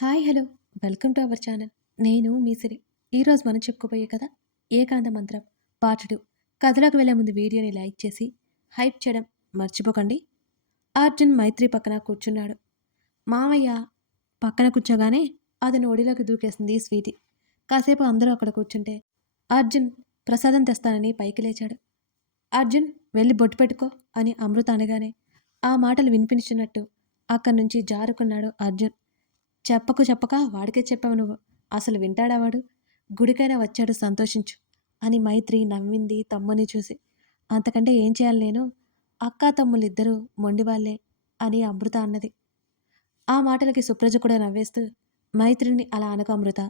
Hi hello welcome to our channel. నేను మీ సిరి. ఈరోజు మనం చెప్పుకోబోయే కథ ఏకాంత మంత్రం పార్ట్ 2. కథలోకి వెళ్ళే ముందు వీడియోని లైక్ చేసి హైప్ చేయడం మర్చిపోకండి. అర్జున్ మైత్రి పక్కన కూర్చున్నాడు. మామయ్య పక్కన కూర్చోగానే అతని ఒడిలోకి దూకేసింది స్వీటీ. కాసేపు అందరూ అక్కడ కూర్చుంటే అర్జున్ ప్రసాదం తెస్తానని పైకి లేచాడు. అర్జున్ వెళ్ళి బొట్టు పెట్టుకో అని అమృత అనగానే ఆ మాటలు వినిపించినట్టు అక్కడి నుంచి జారుకున్నాడు అర్జున్. చెప్పక వాడికే చెప్పావు నువ్వు. అసలు వింటాడా వాడు? గుడికైనా వచ్చాడు సంతోషించు అని మైత్రి నవ్వింది తమ్ముని చూసి. అంతకంటే ఏం చేయాలి నేను? అక్కా తమ్ముళ్ళిద్దరూ మొండివాళ్లే అని అమృత అన్నది. ఆ మాటలకి సుప్రజ కూడా నవ్వేస్తూ మైత్రిని అలా అనకు అమృత.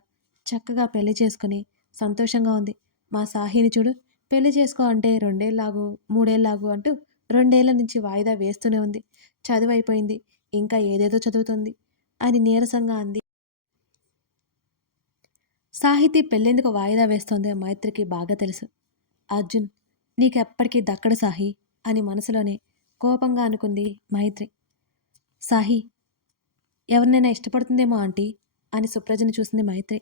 చక్కగా పెళ్లి చేసుకుని సంతోషంగా ఉంది. మా సాహిని చూడు, పెళ్లి చేసుకో అంటే 2 ఏళ్ళాగు 3 ఏళ్ళాగు అంటూ 2 ఏళ్ల నుంచి వాయిదా వేస్తూనే ఉంది. చదువు అయిపోయింది, ఇంకా ఏదేదో చదువుతుంది అని నీరసంగా అంది. సాహితీ పెళ్ళెందుకు వాయిదా వేస్తోందో మైత్రికి బాగా తెలుసు. అర్జున్ నీకెప్పటికీ దక్కడు సాహి అని మనసులోనే కోపంగా అనుకుంది మైత్రి. సాహి ఎవరినైనా ఇష్టపడుతుందేమో ఆంటీ అని సుప్రజను చూసింది మైత్రి.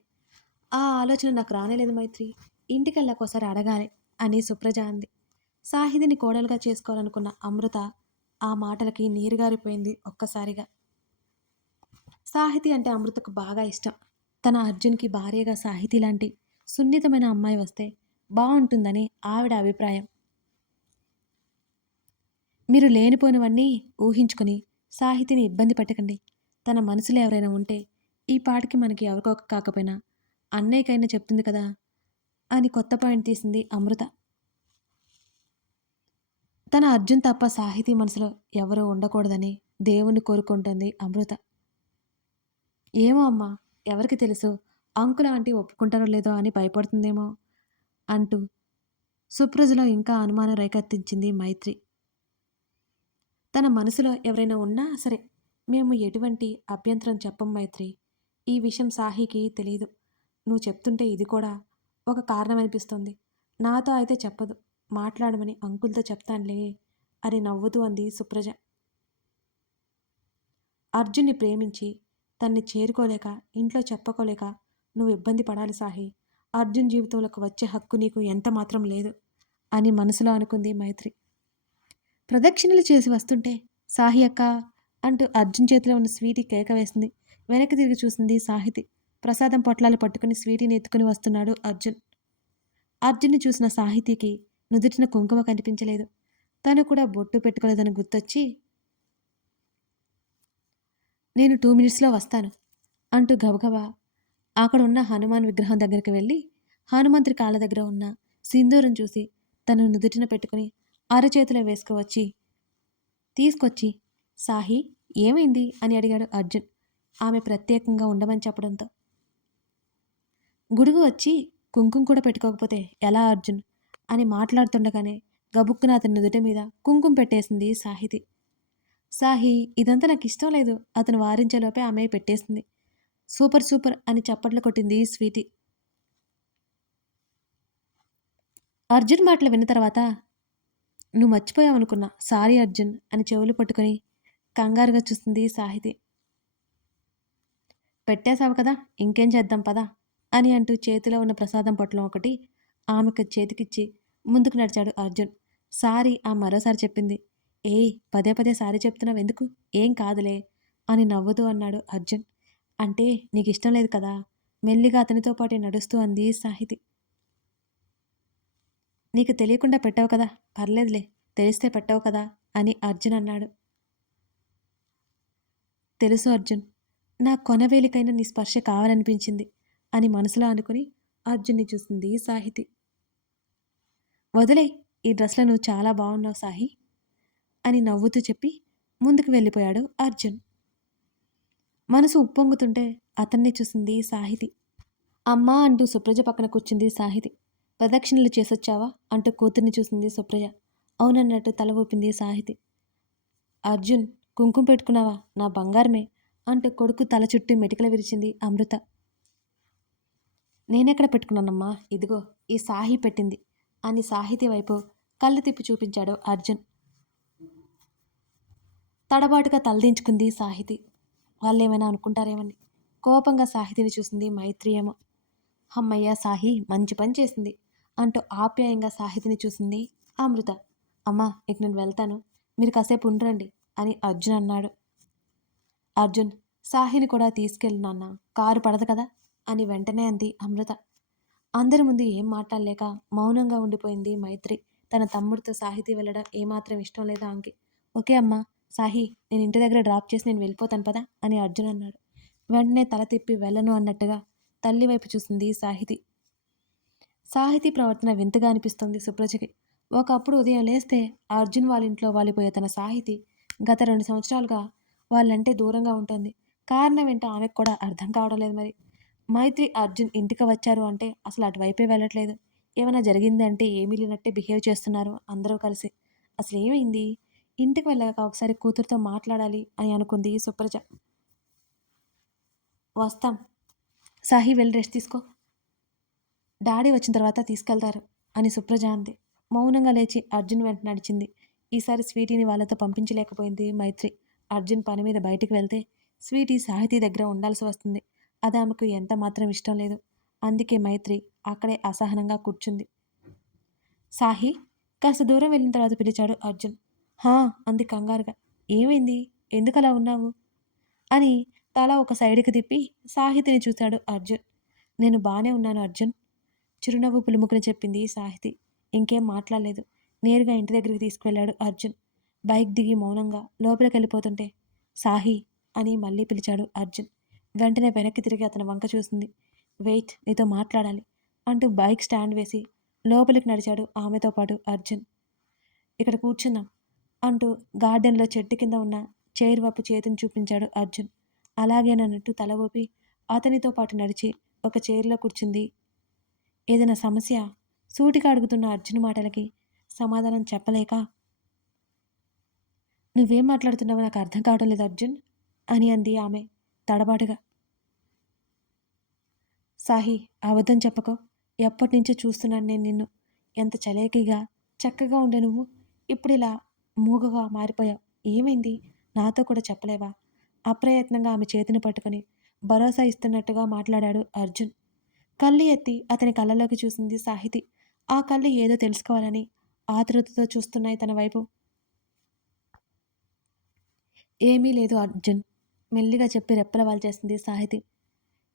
ఆ ఆలోచన నాకు రానేలేదు మైత్రి. ఇంటికెళ్ళాకోసారి అడగాలి అని సుప్రజ అంది. సాహితిని కోడలుగా చేసుకోవాలనుకున్న అమృత ఆ మాటలకి నీరుగారిపోయింది ఒక్కసారిగా. సాహితి అంటే అమృతకు బాగా ఇష్టం. తన అర్జున్కి భార్యగా సాహితి లాంటి సున్నితమైన అమ్మాయి వస్తే బాగుంటుందని ఆవిడ అభిప్రాయం. మీరు లేనిపోనివన్నీ ఊహించుకుని సాహితిని ఇబ్బంది పెట్టకండి. తన మనసులో ఎవరైనా ఉంటే ఈ పాటికి మనకి ఎవరికో కాకపోయినా అన్నయ్యకైనా చెప్తుంది కదా అని కొత్త పాయింట్ తీసింది అమృత. తన అర్జున్ తప్ప సాహితీ మనసులో ఎవరూ ఉండకూడదని దేవుణ్ణి కోరుకుంటుంది అమృత. ఏమో అమ్మా, ఎవరికి తెలుసు, అంకుల్ ఆంటీ ఒప్పుకుంటారో లేదో అని భయపడుతుందేమో అంటూ సుప్రజలో ఇంకా అనుమానం రేకెత్తించింది మైత్రి. తన మనసులో ఎవరైనా ఉన్నా సరే మేము ఎటువంటి అభ్యంతరం చెప్పం మైత్రి. ఈ విషయం సాహికి తెలీదు. నువ్వు చెప్తుంటే ఇది కూడా ఒక కారణం అనిపిస్తుంది. నాతో అయితే చెప్పదు. మాట్లాడమని అంకుల్తో చెప్తానులే అని నవ్వుతూ అంది సుప్రజ. అర్జున్ని ప్రేమించి తన్ని చేరుకోలేక ఇంట్లో చెప్పుకోలేక నువ్వు ఇబ్బంది పడాలి సాహి. అర్జున్ జీవితంలోకి వచ్చే హక్కు నీకు ఎంత మాత్రం లేదు అని మనసులో అనుకుంది మైత్రి. ప్రదక్షిణలు చేసి వస్తుంటే సాహి అక్క అంటూ అర్జున్ చేతిలో ఉన్న స్వీటీ కేక వేసింది. వెనక్కి తిరిగి చూసింది సాహితి. ప్రసాదం పొట్లాలు పట్టుకుని స్వీటీని ఎత్తుకుని వస్తున్నాడు అర్జున్. అర్జున్ని చూసిన సాహితీకి నుదుటిన కుంకుమ కనిపించలేదు. తను కూడా బొట్టు పెట్టుకోలేదని గుర్తొచ్చి నేను 2 మినిట్స్లో వస్తాను అంటూ గబగబా అక్కడ ఉన్న హనుమాన్ విగ్రహం దగ్గరికి వెళ్ళి హనుమంతుడి కాళ్ళ దగ్గర ఉన్న సింధూరం చూసి తను నుదుటిన పెట్టుకుని అరచేతిలో తీసుకొచ్చి సాహి ఏమైంది అని అడిగాడు అర్జున్. ఆమె ప్రత్యేకంగా ఉండమని చెప్పడంతో. గుడుగు వచ్చి కుంకుమ కూడా పెట్టుకోకపోతే ఎలా అర్జున్ అని మాట్లాడుతుండగానే గబుక్కున అతని నుదుటి మీద కుంకుమ పెట్టేసింది సాహితి. సాహి ఇదంతా నాకు ఇష్టం లేదు అతను వారించేలోపే ఆమె పెట్టేసింది. సూపర్ సూపర్ అని చప్పట్లు కొట్టింది స్వీటీ. అర్జున్ మాటలు విన్న తర్వాత నువ్వు మర్చిపోయావనుకున్నా, సారీ అర్జున్ అని చెవులు పట్టుకొని కంగారుగా చూస్తుంది సాహితి. పెట్టేశావు కదా, ఇంకేం చేద్దాం పదా అని అంటూ చేతిలో ఉన్న ప్రసాదం పొట్లం ఒకటి ఆమెకు చేతికిచ్చి ముందుకు నడిచాడు అర్జున్. సారీ ఆ మరోసారి చెప్పింది. ఏయ్ పదే పదే సారీ చెప్తున్నావు ఎందుకు? ఏం కాదులే అని నవ్వుతూ అన్నాడు అర్జున్. అంటే నీకు ఇష్టం లేదు కదా, మెల్లిగా అతనితో పాటే నడుస్తూ అంది సాహితి. నీకు తెలియకుండా పెట్టావు కదా, పర్లేదులే, తెలిస్తే పెట్టావు కదా అని అర్జున్ అన్నాడు. తెలుసు అర్జున్, నా కొనవేలికైనా నీ స్పర్శ కావాలనిపించింది అని మనసులో అనుకుని అర్జున్ని చూసింది సాహితి. వదిలే, ఈ డ్రెస్లో నువ్వు చాలా బాగున్నావు సాహి అని నవ్వుతూ చెప్పి ముందుకు వెళ్ళిపోయాడు అర్జున్. మనసు ఉప్పొంగుతుంటే అతన్ని చూసింది సాహితి. అమ్మా అంటూ సుప్రజ పక్కన కూర్చుంది సాహితి. ప్రదక్షిణలు చేసొచ్చావా అంటూ కూతుర్ని చూసింది సుప్రజ. అవునన్నట్టు తల ఊపింది సాహితి. అర్జున్ కుంకుమ పెట్టుకున్నావా నా బంగారమే అంటూ కొడుకు తల చుట్టూ మెటికలు విరిచింది అమృత. నేనెక్కడ పెట్టుకున్నానమ్మా, ఇదిగో ఈ సాహి పెట్టింది అని సాహితి వైపు కళ్ళు తిప్పి చూపించాడు అర్జున్. తడబాటుగా తలదించుకుంది సాహితి. వాళ్ళేమైనా అనుకుంటారేమని కోపంగా సాహితిని చూసింది మైత్రి ఏమో. హమ్మయ్య సాహి మంచి పని చేసింది అంటూ ఆప్యాయంగా సాహితిని చూసింది అమృత. అమ్మా ఇక నేను వెళ్తాను, మీరు కాసేపు ఉండరండి అని అర్జున్ అన్నాడు. అర్జున్, సాహిని కూడా తీసుకెళ్ళు నాన్న, కారు పడదు కదా అని వెంటనే అంది అమృత. అందరి ముందు ఏం మాట్లాడలేక మౌనంగా ఉండిపోయింది మైత్రి. తన తమ్ముడితో సాహితీ వెళ్ళడం ఏమాత్రం ఇష్టం లేదు ఆమెకి. ఓకే అమ్మా, సాహి నేను ఇంటి దగ్గర డ్రాప్ చేసి నేను వెళ్ళిపోతాను పదా అని అర్జున్ అన్నాడు. వెంటనే తల తిప్పి వెళ్ళను అన్నట్టుగా తల్లి వైపు చూసింది సాహితి. సాహితీ ప్రవర్తన వింతగా అనిపిస్తుంది సుప్రజకి. ఒకప్పుడు ఉదయం లేస్తే అర్జున్ వాళ్ళ ఇంట్లో వాలిపోయే తన సాహితి గత 2 సంవత్సరాలుగా వాళ్ళంటే దూరంగా ఉంటుంది. కారణం ఏంటో ఆమెకు కూడా అర్థం కావడం లేదు మరి. మైత్రి అర్జున్ ఇంటికి వచ్చారు అంటే అసలు అటువైపే వెళ్ళట్లేదు. ఏమైనా జరిగిందంటే ఏమీ లేనట్టే బిహేవ్ చేస్తున్నారు అందరూ కలిసి. అసలు ఏమైంది? ఇంటికి వెళ్ళాక ఒకసారి కూతురుతో మాట్లాడాలి అని అనుకుంది సుప్రజ. వస్తాం, సాహి వెళ్ళి రెస్ట్ తీసుకో, డాడీ వచ్చిన తర్వాత తీసుకెళ్తారు అని సుప్రజ అంది. మౌనంగా లేచి అర్జున్ వెంట నడిచింది. ఈసారి స్వీటీని వాళ్ళతో పంపించలేకపోయింది మైత్రి. అర్జున్ పని మీద బయటికి వెళ్తే స్వీటీ సాహితీ దగ్గర ఉండాల్సి వస్తుంది. అది ఆమెకు ఎంత మాత్రం ఇష్టం లేదు. అందుకే మైత్రి అక్కడే అసహనంగా కూర్చుంది. సాహి కాస్త దూరం వెళ్ళిన తర్వాత పిలిచాడు అర్జున్. హా అంది కంగారుగా. ఏమైంది, ఎందుకలా ఉన్నావు అని తల ఒక సైడ్కి తిప్పి సాహితిని చూశాడు అర్జున్. నేను బానే ఉన్నాను అర్జున్, చిరునవ్వు పులుముకుని చెప్పింది సాహితి. ఇంకేం మాట్లాడలేదు. నేరుగా ఇంటి దగ్గరికి తీసుకువెళ్ళాడు అర్జున్. బైక్ దిగి మౌనంగా లోపలికి వెళ్ళిపోతుంటే సాహి అని మళ్ళీ పిలిచాడు అర్జున్. వెంటనే వెనక్కి తిరిగి అతని వంక చూసింది. వెయిట్, నీతో మాట్లాడాలి అంటూ బైక్ స్టాండ్ వేసి లోపలికి నడిచాడు ఆమెతో పాటు అర్జున్. ఇక్కడ కూర్చుందాం అంటూ గార్డెన్లో చెట్టు కింద ఉన్న చైర్ వైపు చేతిని చూపించాడు అర్జున్. అలాగేనన్నట్టు తల ఊపి అతనితో పాటు నడిచి ఒక చైర్లో కూర్చుంది. ఏదైనా సమస్య? సూటిగా అడుగుతున్న అర్జున్ మాటలకి సమాధానం చెప్పలేక, నువ్వేం మాట్లాడుతున్నావో నాకు అర్థం కావడం లేదు అర్జున్ అని అంది ఆమె తడబాటుగా. సాహి అబద్ధం చెప్పకో, ఎప్పటి నుంచో చూస్తున్నాను నేను నిన్ను. ఎంత చలేకిగా చక్కగా ఉండే నువ్వు ఇప్పుడు ఇలా మూగగా మారిపోయావు. ఏమైంది, నాతో కూడా చెప్పలేవా? అప్రయత్నంగా ఆమె చేతిని పట్టుకొని భరోసా ఇస్తున్నట్టుగా మాట్లాడాడు అర్జున్. కళ్ళు ఎత్తి అతని కళ్ళలోకి చూసింది సాహితి. ఆ కళ్ళు ఏదో తెలుసుకోవాలని ఆతృతతో చూస్తున్నాయి తన వైపు. ఏమీ లేదు అర్జున్, మెల్లిగా చెప్పి రెప్పల వాల్చేసింది సాహితి.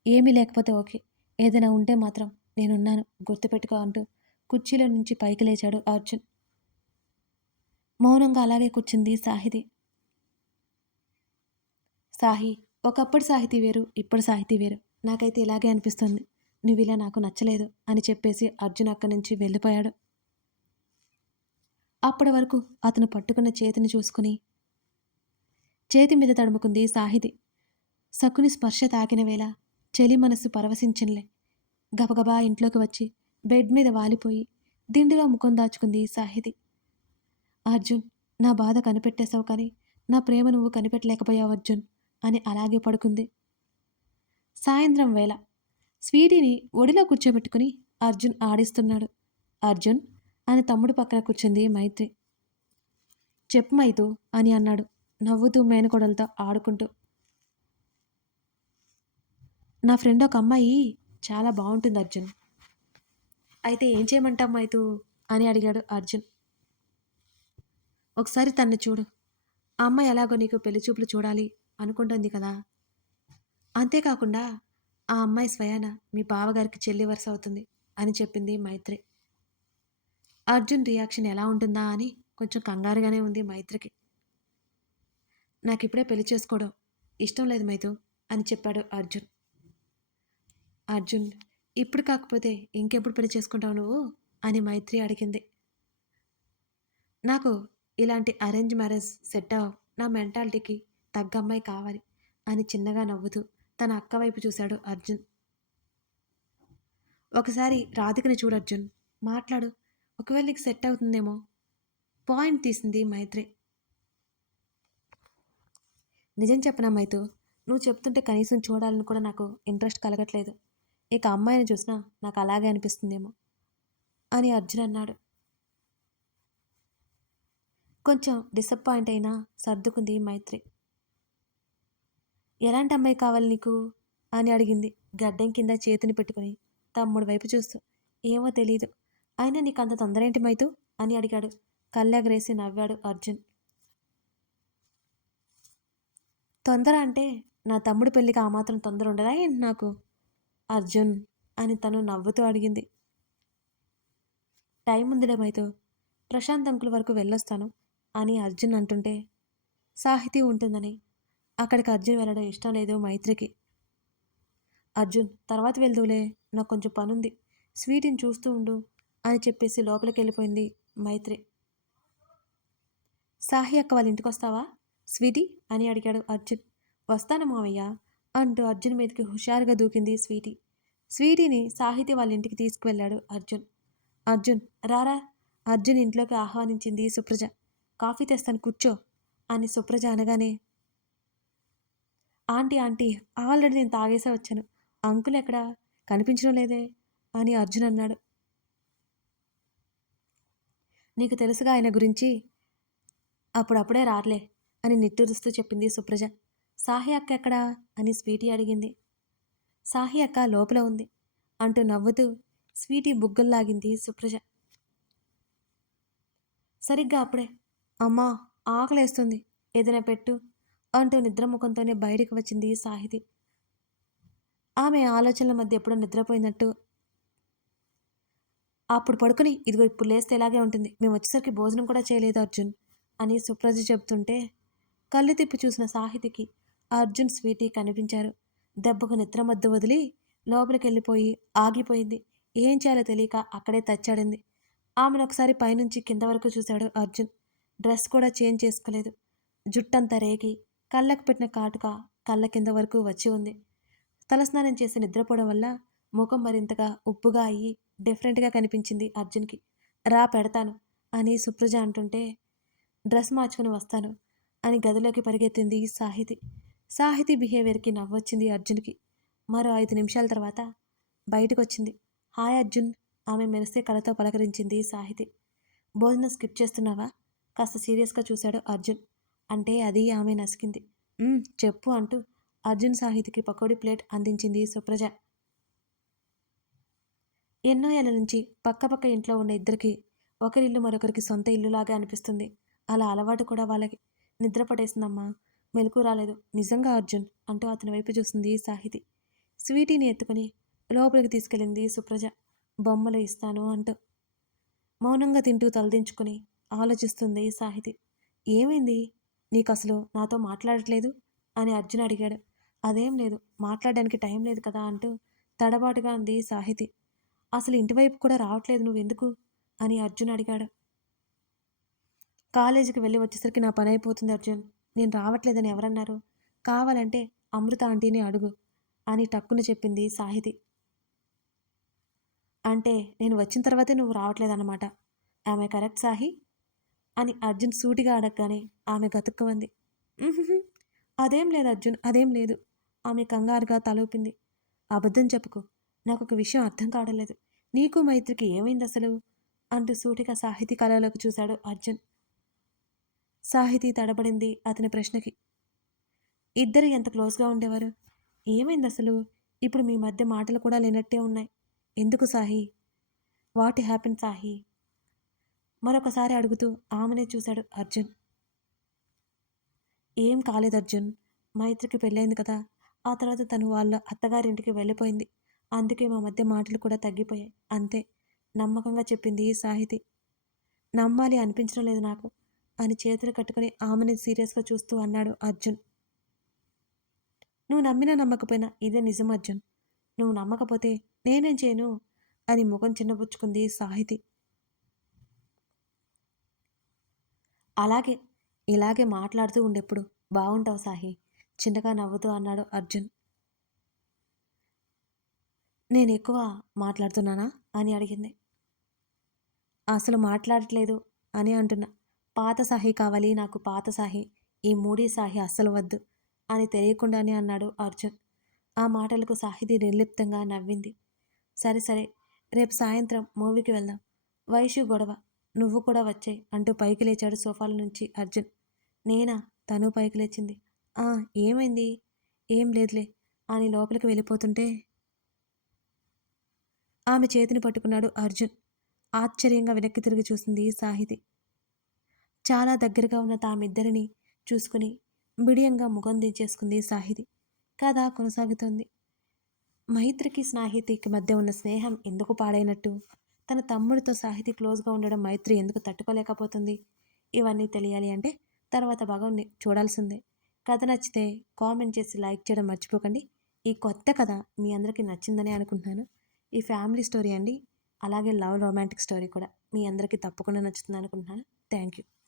ఏమీ లేకపోతే ఓకే, ఏదైనా ఉంటే మాత్రం నేనున్నాను గుర్తుపెట్టుకో అంటూ కుర్చీలో నుంచి పైకి లేచాడు అర్జున్. మౌనంగా అలాగే కూర్చుంది సాహితి. సాహి, ఒకప్పుడు సాహితీ వేరు, ఇప్పుడు సాహితీ వేరు. నాకైతే ఇలాగే అనిపిస్తుంది. నువ్విలా నాకు నచ్చలేదు అని చెప్పేసి అర్జున్ అక్కడి నుంచి వెళ్ళిపోయాడు. అప్పటి వరకు అతను పట్టుకున్న చేతిని చూసుకుని చేతి మీద తడుముకుంది సాహితి. సకుని స్పర్శ తాకిన వేళ చెలి మనస్సు పరవశించనులే. గబగబా ఇంట్లోకి వచ్చి బెడ్ మీద వాలిపోయి దిండులో ముఖం దాచుకుంది సాహితి. అర్జున్, నా బాధ కనిపెట్టేశావు కానీ నా ప్రేమ నువ్వు కనిపెట్టలేకపోయావు అర్జున్ అని అలాగే పడుకుంది. సాయంత్రం వేళ స్వీటీని ఒడిలో కూర్చోబెట్టుకుని అర్జున్ ఆడిస్తున్నాడు. అర్జున్ అని తమ్ముడు పక్కన కూర్చుంది మైత్రి. చెప్పు మైతు అని అన్నాడు నవ్వుతూ మేనకోడలతో ఆడుకుంటూ. నా ఫ్రెండ్ ఒక అమ్మాయి చాలా బాగుంటుంది అర్జున్. అయితే ఏం చేయమంటావు మైతు అని అడిగాడు అర్జున్. ఒకసారి తన్ని చూడు, ఆ అమ్మాయి ఎలాగో నీకు పెళ్లి చూపులు చూడాలి అనుకుంటుంది కదా. అంతేకాకుండా ఆ అమ్మాయి స్వయాన మీ బావగారికి చెల్లి వరుస అవుతుంది అని చెప్పింది మైత్రి. అర్జున్ రియాక్షన్ ఎలా ఉంటుందా అని కొంచెం కంగారుగానే ఉంది మైత్రికి. నాకు ఇప్పుడే పెళ్లి చేసుకోవడం ఇష్టం లేదు మైతు అని చెప్పాడు అర్జున్. అర్జున్, ఇప్పుడు కాకపోతే ఇంకెప్పుడు పెళ్లి చేసుకుంటావు నువ్వు అని మైత్రి అడిగింది. నాకు ఇలాంటి అరేంజ్ మ్యారేజ్ సెట్ అవ్వవు, నా మెంటాలిటీకి తగ్గ అమ్మాయి కావాలి అని చిన్నగా నవ్వుతూ తన అక్క వైపు చూశాడు అర్జున్. ఒకసారి రాధికని చూడు అర్జున్, మాట్లాడు, ఒకవేళ నీకు సెట్ అవుతుందేమో పాయింట్ తీసింది మైత్రి. నిజం చెప్పనా మైతు, నువ్వు చెప్తుంటే కనీసం చూడాలని కూడా నాకు ఇంట్రెస్ట్ కలగట్లేదు. ఇక అమ్మాయిని చూసినా నాకు అలాగే అనిపిస్తుందేమో అని అర్జున్ అన్నాడు. కొంచెం డిసప్పాయింట్ అయినా సర్దుకుంది మైత్రి. ఎలాంటి అమ్మాయి కావాలి నీకు అని అడిగింది గడ్డం కింద చేతిని పెట్టుకుని తమ్ముడు వైపు చూస్తూ. ఏమో తెలీదు. అయినా నీకంత తొందర ఏంటి మైతూ అని అడిగాడు. కళ్ళెగరేసి నవ్వాడు అర్జున్. తొందర అంటే నా తమ్ముడి పెళ్ళికి ఆ మాత్రం తొందర ఉండదా ఏంటి నాకు? అర్జున్ అని తను నవ్వుతూ అడిగింది. టైం ఉందిలే మైతూ, ప్రశాంత్ అంకుల్ వరకు వెళ్ళొస్తాను అని అర్జున్ అంటుంటే సాహితీ ఉంటుందని అక్కడికి అర్జున్ వెళ్ళడం ఇష్టం లేదు మైత్రికి. అర్జున్ తర్వాత వెళ్దువులే, నాకు కొంచెం పనుంది, స్వీటీని చూస్తూ ఉండు అని చెప్పేసి లోపలికి వెళ్ళిపోయింది మైత్రి. సాహి అక్క వాళ్ళ ఇంటికి వస్తావా స్వీటీ అని అడిగాడు అర్జున్. వస్తాను మావయ్య అంటూ అర్జున్ మీదకి హుషారుగా దూకింది స్వీటీ. స్వీటీని సాహితీ వాళ్ళ ఇంటికి తీసుకువెళ్ళాడు అర్జున్. అర్జున్ రారా. అర్జున్ ఇంట్లోకి ఆహ్వానించింది సుప్రజ. కాఫీ తెస్తాను కూర్చో అని సుప్రజ అనగానే, ఆంటీ ఆంటీ ఆల్రెడీ నేను తాగేసే వచ్చాను, అంకుల్ ఎక్కడా కనిపించడం లేదే అని అర్జున్ అన్నాడు. నీకు తెలుసుగా ఆయన గురించి, అప్పుడప్పుడే రార్లే అని నిట్టూరుస్తూ చెప్పింది సుప్రజ. సాహి అక్క ఎక్కడా అని స్వీటీ అడిగింది. సాహి అక్క లోపల ఉంది అంటూ నవ్వుతూ స్వీటీ బుగ్గల్లాగింది సుప్రజ. సరిగ్గా అప్పుడే అమ్మా ఆకలేస్తుంది, ఏదైనా పెట్టు అంటూ నిద్రముఖంతోనే బయటికి వచ్చింది సాహితి. ఆమె ఆలోచనల మధ్య ఎప్పుడో నిద్రపోయినట్టు అప్పుడు పడుకుని ఇదిగో ఇప్పుడు లేస్తే ఇలాగే ఉంటుంది, మేము వచ్చేసరికి భోజనం కూడా చేయలేదు అర్జున్ అని సుప్రజ చెబుతుంటే కళ్ళు తిప్పి చూసిన సాహితికి అర్జున్ స్వీటీ కనిపించారు. దెబ్బకు నిద్రమద్దు వదిలి లోపలికి వెళ్ళిపోయి ఆగిపోయింది. ఏం చేయాలో తెలియక అక్కడే తచ్చాడింది. ఆమెను ఒకసారి పైనుంచి కింద వరకు చూశాడు అర్జున్. డ్రెస్ కూడా చేంజ్ చేసుకోలేదు. జుట్టంతా రేగి కళ్ళకు పెట్టిన కాటుక కళ్ళ కింద వరకు వచ్చి ఉంది. తలస్నానం చేసి నిద్రపోవడం వల్ల ముఖం మరింతగా ఉప్పుగా అయ్యి డిఫరెంట్గా కనిపించింది అర్జున్కి. రా పెడతాను అని సుప్రజ అంటుంటే డ్రెస్ మార్చుకుని వస్తాను అని గదిలోకి పరిగెత్తింది సాహితి. సాహితి బిహేవియర్కి నవ్వొచ్చింది అర్జున్కి. మరో 5 నిమిషాల తర్వాత బయటకు వచ్చింది. హాయ్ అర్జున్ ఆమె మెరిసే కళతో పలకరించింది సాహితి. భోజనం స్కిప్ చేస్తున్నావా కాస్త సీరియస్గా చూశాడు అర్జున్. అంటే అది ఆమె నసికింది. చెప్పు అంటూ అర్జున్ సాహితికి పకోడీ ప్లేట్ అందించింది సుప్రజ. ఎన్నో ఏళ్ల నుంచి పక్కపక్క ఇంట్లో ఉన్న ఇద్దరికి ఒకరిల్లు మరొకరికి సొంత ఇల్లులాగా అనిపిస్తుంది. అలా అలవాటు కూడా వాళ్ళకి. నిద్ర పట్టేసిందమ్మా, మెలకు రాలేదు నిజంగా అర్జున్ అంటూ అతని వైపు చూసింది సాహితి. స్వీటీని ఎత్తుకుని లోపలికి తీసుకెళ్ళింది సుప్రజ. బొమ్మలు ఇస్తాను అంటూ. మౌనంగా తింటూ తలదించుకుని ఆలోచిస్తుంది సాహితి. ఏమైంది నీకు, అసలు నాతో మాట్లాడట్లేదు అని అర్జున్ అడిగాడు. అదేం లేదు, మాట్లాడడానికి టైం లేదు కదా అంటూ తడబాటుగా అంది సాహితి. అసలు ఇంటివైపు కూడా రావట్లేదు నువ్వెందుకు అని అర్జున్ అడిగాడు. కాలేజీకి వెళ్ళి వచ్చేసరికి నా పని అయిపోతుంది అర్జున్, నేను రావట్లేదని ఎవరన్నారు, కావాలంటే అమృత ఆంటీని అడుగు అని టక్కున చెప్పింది సాహితి. అంటే నేను వచ్చిన తర్వాతే నువ్వు రావట్లేదన్నమాట, ఆమె కరెక్ట్ సాహి అని అర్జున్ సూటిగా అడగగానే ఆమె గతుక్కుమంది. అదేం లేదు అర్జున్, అదేం లేదు ఆమె కంగారుగా తలూపింది. అబద్ధం చెప్పుకో, నాకు ఒక విషయం అర్థం కావడలేదు, నీకు మైత్రికి ఏమైంది అసలు అంటూ సూటిగా సాహితీ కళలోకి చూశాడు అర్జున్. సాహితీ తడబడింది అతని ప్రశ్నకి. ఇద్దరు ఎంత క్లోజ్గా ఉండేవారు, ఏమైంది అసలు, ఇప్పుడు మీ మధ్య మాటలు కూడా లేనట్టే ఉన్నాయి, ఎందుకు సాహి, వాట్ హ్యాపెన్ సాహి మరొకసారి అడుగుతూ ఆమెనే చూశాడు అర్జున్. ఏం కాలేదు అర్జున్, మైత్రికి పెళ్ళైంది కదా, ఆ తర్వాత తను వాళ్ళ అత్తగారింటికి వెళ్ళిపోయింది, అందుకే మా మధ్య మాటలు కూడా తగ్గిపోయాయి అంతే నమ్మకంగా చెప్పింది సాహితి. నమ్మాలి అనిపించడం లేదు నాకు అని చేతులు కట్టుకుని ఆమెని సీరియస్గా చూస్తూ అన్నాడు అర్జున్. నువ్వు నమ్మినా నమ్మకపోయినా ఇదే నిజం అర్జున్, నువ్వు నమ్మకపోతే నేనేం చేయను అని ముఖం చిన్నబుచ్చుకుంది సాహితి. అలాగే ఇలాగే మాట్లాడుతూ ఉండెప్పుడు బాగుంటావు సాహి చిన్నగా నవ్వుతూ అన్నాడు అర్జున్. నేను ఎక్కువ మాట్లాడుతున్నానా అని అడిగింది. అసలు మాట్లాడట్లేదు అని అంటున్నా, పాత సాహి కావాలి నాకు, పాత సాహి, ఈ మూడీ సాహి అస్సలు వద్దు అని తెలియకుండానే అన్నాడు అర్జున్. ఆ మాటలకు సాహితి నిర్లిప్తంగా నవ్వింది. సరే సరే, రేపు సాయంత్రం మూవీకి వెళ్దాం, వైషు గొడవ, నువ్వు కూడా వచ్చాయి అంటూ పైకి లేచాడు సోఫాల నుంచి అర్జున్. నేనా, తను పైకి లేచింది. ఏమైంది, ఏం లేదులే అని లోపలికి వెళ్ళిపోతుంటే ఆమె చేతిని పట్టుకున్నాడు అర్జున్. ఆశ్చర్యంగా వెనక్కి తిరిగి చూసింది సాహితి. చాలా దగ్గరగా ఉన్న తామిద్దరిని చూసుకుని బిడియంగా ముఖం దించేసుకుంది సాహితి. కథ కొనసాగుతోంది. మైత్రికి స్నేహితికి మధ్య ఉన్న స్నేహం ఎందుకు పాడైనట్టు? తన తమ్ముడితో సాహితి క్లోజ్గా ఉండడం మైత్రి ఎందుకు తట్టుకోలేకపోతుంది? ఇవన్నీ తెలియాలి అంటే తర్వాత భాగం చూడాల్సిందే. కథ నచ్చితే కామెంట్ చేసి లైక్ చేయడం మర్చిపోకండి. ఈ కొత్త కథ మీ అందరికీ నచ్చిందని అనుకుంటున్నాను. ఈ ఫ్యామిలీ స్టోరీ అండి. అలాగే లవ్ రొమాంటిక్ స్టోరీ కూడా మీ అందరికీ తప్పకుండా నచ్చుతుంది అనుకుంటున్నాను. Thank you.